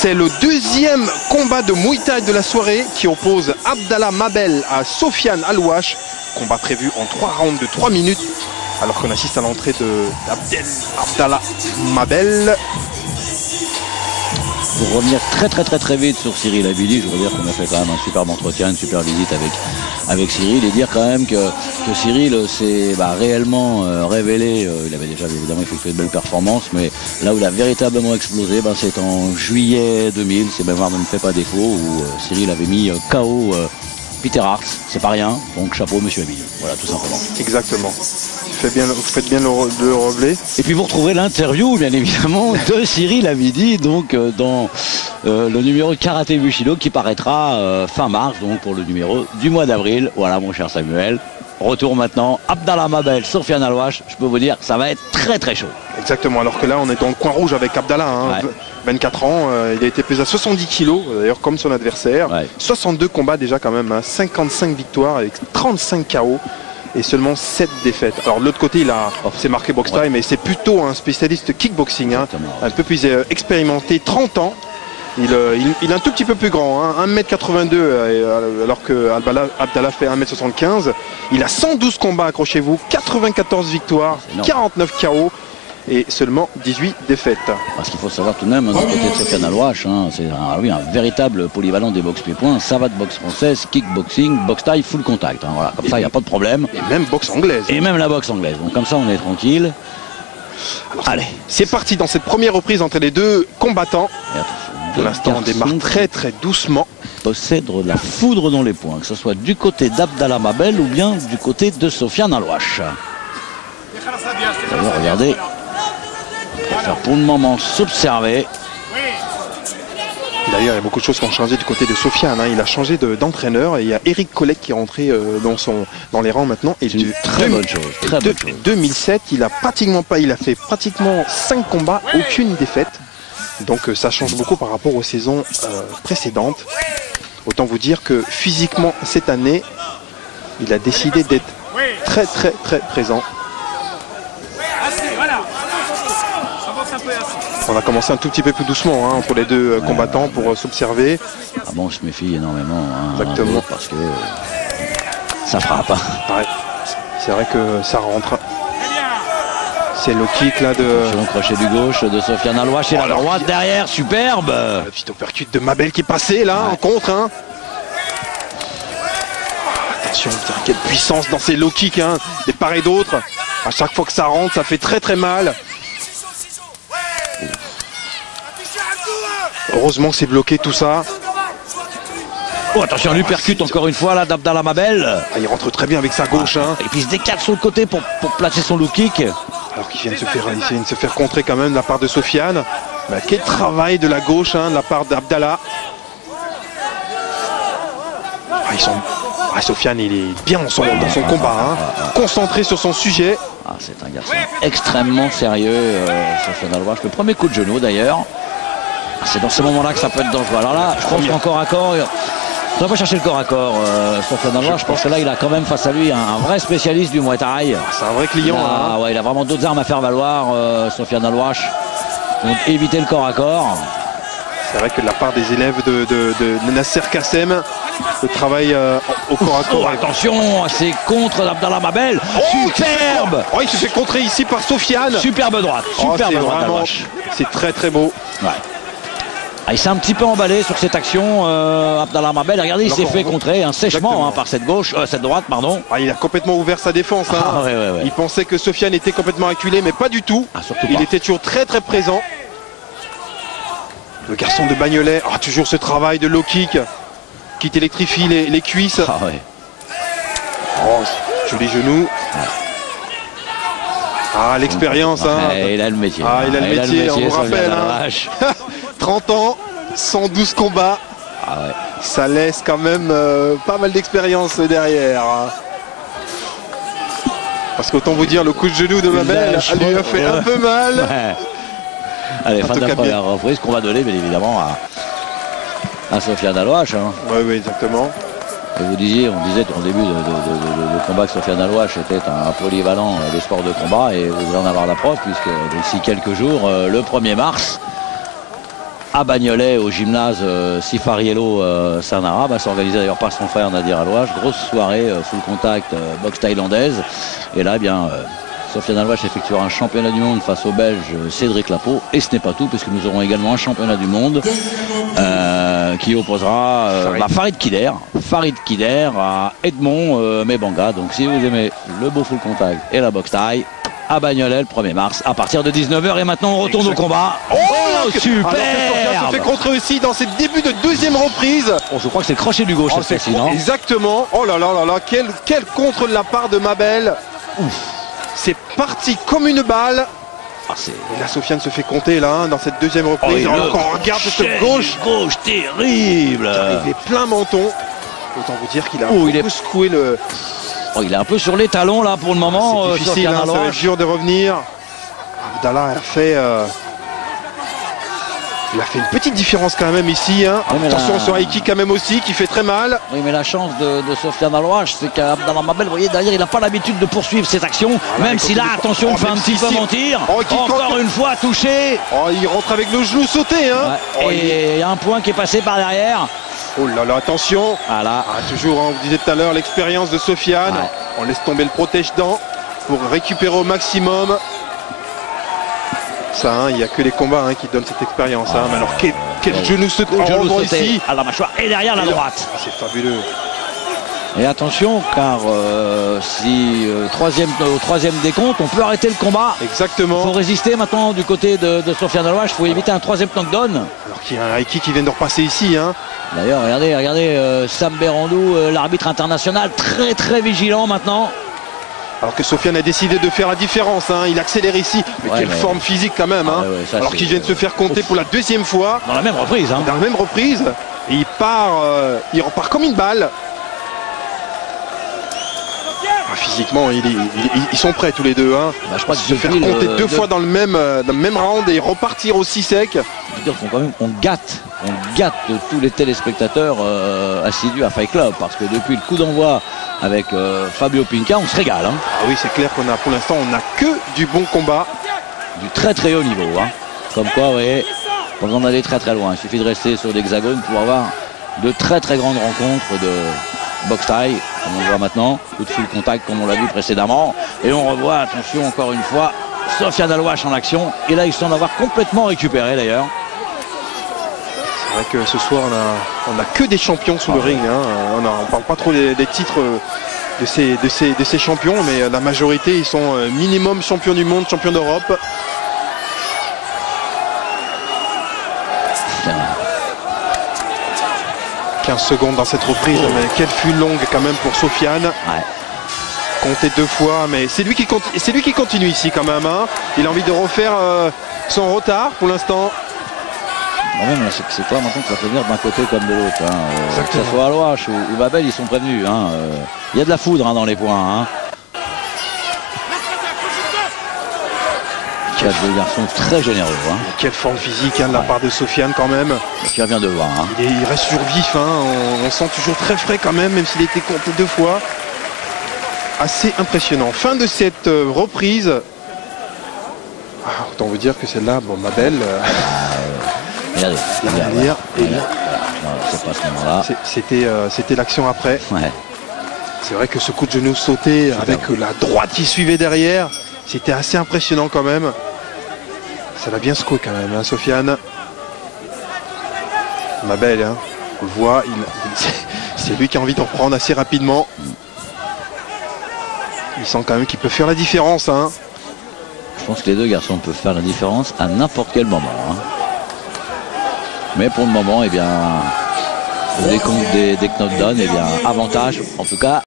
C'est le deuxième combat de Muay Thai de la soirée qui oppose Abdallah Mabel à Sofiane Alouache. Combat prévu en 3 rounds de 3 minutes. Alors qu'on assiste à l'entrée d'Abdallah Mabel. Pour revenir très vite sur Cyril Abidi, je voudrais dire qu'on a fait quand même un superbe entretien, une super visite avec Cyril, et dire quand même que Cyril s'est réellement révélé. Il avait déjà évidemment effectué de belles performances, mais là où il a véritablement explosé, c'est en juillet 2000, si ma mémoire ne me fait pas défaut, où Cyril avait mis KO Peter Hart, c'est pas rien, donc chapeau monsieur Abidi, voilà tout simplement. Exactement. Vous faites bien le relever. Et puis vous retrouvez l'interview bien évidemment de Cyril Abidi donc dans le numéro de Karaté Bushido qui paraîtra fin mars, donc pour le numéro du mois d'avril. Voilà mon cher Samuel. Retour maintenant, Abdallah Mabel, Sofiane Alouache, je peux vous dire ça va être très chaud. Exactement, alors que là on est dans le coin rouge avec Abdallah, 24 ans, il a été pesé à 70 kilos, d'ailleurs comme son adversaire, 62 combats déjà quand même, 55 victoires avec 35 KO. Et seulement 7 défaites. Alors de l'autre côté, c'est marqué box time, mais c'est plutôt un spécialiste kickboxing, un peu plus expérimenté, 30 ans. Il est un tout petit peu plus grand, 1m82, alors que Abdallah fait 1m75. Il a 112 combats, accrochez-vous, 94 victoires, 49 KO. Et seulement 18 défaites. Parce qu'il faut savoir tout de même, du côté de Sofiane Alouache, c'est un véritable polyvalent des boxe pieds-points, savate boxe française, kickboxing, boxe taille, full contact. Voilà, comme ça, il n'y a pas de problème. Et même boxe anglaise. Et même la boxe anglaise. Donc comme ça, on est tranquille. Alors, allez, c'est parti dans cette première reprise entre les deux combattants. Pour l'instant, on démarre très doucement. Possède de la foudre dans les poings, que ce soit du côté d'Abdallah Mabel ou bien du côté de Sofiane Alouache. D'ailleurs, regardez. On va faire pour le moment s'observer. D'ailleurs, il y a beaucoup de choses qui ont changé du côté de Sofiane. Il a changé d'entraîneur et il y a Eric Collet qui est rentré dans les rangs maintenant. Et une très bonne chose. 2007, il a fait pratiquement 5 combats, aucune défaite. Donc ça change beaucoup par rapport aux saisons précédentes. Autant vous dire que physiquement cette année, il a décidé d'être très présent. On a commencé un tout petit peu plus doucement entre les deux combattants pour s'observer. Ah bon, je méfie énormément. Exactement. Parce que ça frappe. Ouais. C'est vrai que ça rentre. C'est le kick là de... Le crochet du gauche de Sofiane Alouache et la droite derrière, superbe. Le petit uppercut de Mabel qui est passé là en contre. Attention, quelle puissance dans ces low kicks, des parts et d'autres. À chaque fois que ça rentre, ça fait très mal. Heureusement que c'est bloqué tout ça. Oh, attention, lui percute encore une fois là d'Abdallah Mabel. Il rentre très bien avec sa gauche. Et puis il se décale sur le côté pour placer son low kick. Alors qu'il vient de se faire contrer quand même de la part de Sofiane. Quel travail de la gauche de la part d'Abdallah. Sofiane, il est bien dans son combat. Concentré sur son sujet. C'est un garçon extrêmement sérieux, Sofiane Alouache. Le premier coup de genou d'ailleurs. C'est dans ce moment-là que ça peut être dangereux. Alors là, je pense qu'en corps à corps, on va pas chercher le corps à corps, Sofiane Alouache. Je pense que là, il a quand même face à lui un vrai spécialiste du Muay Thai. C'est un vrai client. Il a vraiment d'autres armes à faire valoir, Sofiane Alouache. Donc éviter le corps à corps. C'est vrai que de la part des élèves de Nasser Kassem, le travail au corps à corps. Attention à ces contres d'Abdallah Mabel. Superbe. Il se fait contrer ici par Sofiane. Superbe droite. Superbe droite d'Alouache. C'est très beau. Il s'est un petit peu emballé sur cette action, Abdallah Mabel. Regardez, il s'est fait contrer sèchement par cette droite, pardon. Il a complètement ouvert sa défense. Il pensait que Sofiane était complètement acculé, mais pas du tout. Il était toujours très présent. Le garçon de Bagnolet, toujours ce travail de low kick qui t'électrifie les cuisses. Joli genou. L'expérience. Il a le métier. Il a le métier, on vous rappelle. 30 ans, 112 combats. Ça laisse quand même pas mal d'expérience derrière. Parce qu'autant vous dire, le coup de genou de Mabel lui a fait un peu mal. Allez, fin de la première reprise qu'on va donner, bien évidemment, à Sofiane Alouache. Oui, exactement. Et on disait en début de combat que Sofiane Alouache était un polyvalent des sports de combat, et vous allez en avoir la preuve, puisque d'ici quelques jours, le 1er mars, à Bagnolet au gymnase Sifariello Sanara, va s'organiser d'ailleurs par son frère Nadir Alouache. Grosse soirée full contact boxe thaïlandaise. Et là, eh bien, Sofiane Alouache effectuera un championnat du monde face au Belge Cédric Lapeau. Et ce n'est pas tout, puisque nous aurons également un championnat du monde qui opposera Farid Kider à Edmond Mebanga. Donc si vous aimez le beau full contact et la boxe thaï, à Bagnolet le 1er mars à partir de 19h. Et maintenant on retourne au combat. Oh, super! Alors se fait contrer aussi dans ses débuts de deuxième reprise. Oh, je crois que c'est le crochet du gauche cette fois-ci, non? Exactement. Oh là là là là, quel contre de la part de Mabel. C'est parti comme une balle. Et là Sofiane se fait compter là dans cette deuxième reprise. On regarde cette gauche terrible. Il est plein menton. Autant vous dire qu'il a un peu secoué le... il est un peu sur les talons là pour le moment. C'est difficile, ça va être dur de revenir. Abdallah a fait il a fait une petite différence quand même ici. Attention sur Aiki quand même aussi qui fait très mal. Oui, mais la chance de Sofiane Alouache, c'est qu'Abdallah Mabel, vous voyez derrière, il n'a pas l'habitude de poursuivre ses actions. Même si là, attention, il fait un petit peu mentir. Encore une fois touché. Il rentre avec le genou sauté. Et il y a un point qui est passé par derrière. Oh là là, attention. Voilà. Toujours, on vous disait tout à l'heure, l'expérience de Sofiane. On laisse tomber le protège-dents pour récupérer au maximum. Ça, il n'y a que les combats qui donnent cette expérience. Mais alors, quel genou sauté ici à la mâchoire et derrière la droite. C'est fabuleux. Et attention, car si au troisième décompte, on peut arrêter le combat. Exactement. Il faut résister maintenant du côté de Sofiane Alouache. Il faut éviter un troisième knockdown. Alors qu'il y a un Aiki qui vient de repasser ici. D'ailleurs, regardez Sam Berandou, l'arbitre international, très très vigilant maintenant. Alors que Sofiane a décidé de faire la différence. Il accélère ici. Mais quelle forme physique quand même. Alors qu'il vient de se faire compter pour la deuxième fois. Dans la même reprise. Dans la même reprise. Et il repart comme une balle. Physiquement, ils sont prêts tous les deux. Je crois que se faire compter deux fois dans le même round et repartir aussi sec. Je veux dire qu'on gâte tous les téléspectateurs assidus à Fight Club, parce que depuis le coup d'envoi avec Fabio Pinca, on se régale. Ah oui, c'est clair qu'on a pour l'instant on n'a que du bon combat, du très très haut niveau. Comme quoi, vous voyez, pas besoin d'aller très très loin. Il suffit de rester sur l'hexagone pour avoir de très très grandes rencontres de boxe thaï, comme on le voit maintenant, coup de full contact comme on l'a vu précédemment. Et on revoit, attention encore une fois, Sofiane Alouache en action. Et là, il semble avoir complètement récupéré d'ailleurs. C'est vrai que ce soir, on n'a que des champions sous le ring. On ne parle pas trop des titres de ces champions, mais la majorité, ils sont minimum champions du monde, champions d'Europe. 15 secondes dans cette reprise, mais quelle fut longue quand même pour Sofiane. Compter deux fois, mais c'est lui qui continue ici quand même. Il a envie de refaire son retard pour l'instant. C'est toi maintenant que ça peut venir d'un côté comme de l'autre. Que ce soit Alouache ou Mabel, ils sont prévenus. Il y a de la foudre dans les points. Il y a deux garçons très généreux. Quelle forme physique de la part de Sofiane quand même. Tu viens de voir. Il reste toujours vif. On sent toujours très frais quand même s'il était compté deux fois. Assez impressionnant. Fin de cette reprise. Autant vous dire que celle-là, Mabel. Regardez. C'est pas ce moment-là. C'était l'action après. C'est vrai que ce coup de genou sauté avec la droite qui suivait derrière, c'était assez impressionnant quand même. Ça l'a bien secoué quand même, Sofiane. Mabel, on le voit, c'est lui qui a envie d'en reprendre assez rapidement. Il sent quand même qu'il peut faire la différence. Je pense que les deux garçons peuvent faire la différence à n'importe quel moment. Mais pour le moment, le décompte des knockdowns, avantage, en tout cas.